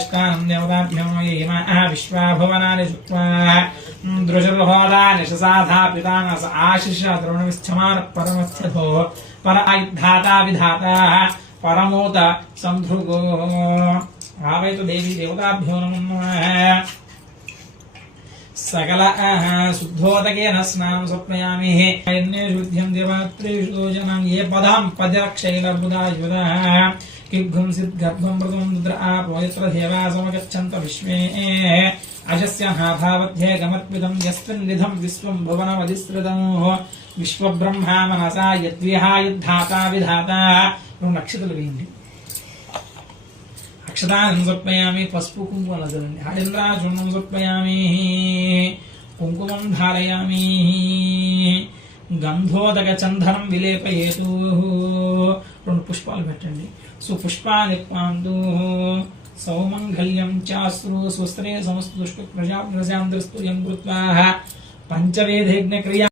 स्वाधिष्ठानं देवताभ्यो येमा विश्वा भुवनानि चुक्त्वा दृशुर्होदा निशसाधा पितानस आशिष द्रोणविच्छमान परमस्थ्यथो परायुद्धाता विधाता परमोत संधृगो आवैतु देवी देवताभ्यो नमो नमः सकल शुद्धोदकेन स्नानं समर्पयामि शुद्ध्यं देवत्रेषु जनां ये पदां पदक्षैलर्बुदायुधः किग्गुं सिद्गर्भं मृदुं रुद्र आपो यत्र देवा समगच्छन्त विश्वे अजस्य नाभावध्ये गमर्पितं यस्मिन्निधं विश्वं भुवनमधिसृतं विश्वब्रह्मा मनसा यद्विहायुद्धाता विधाता नक्षत्रలు వేయండి अक्षतान् समर्पयामि पस्पु कुङ्कुमं चलन्ति हरिन्द्राचूर्णं समर्पयामि कुङ्कुमं धारयामि गन्धोदकचन्दनं विलेपयेतु రెండు పుష్పాలు పెట్టండి సుపుష్పాని పాందు సౌమంగళ్యం చాశ్రు స్వస్త్రే సమస్తు దుష్ట ప్రజాంధ్రస్తు యం కృత్వా పంచవేదయజ్ఞ క్రియా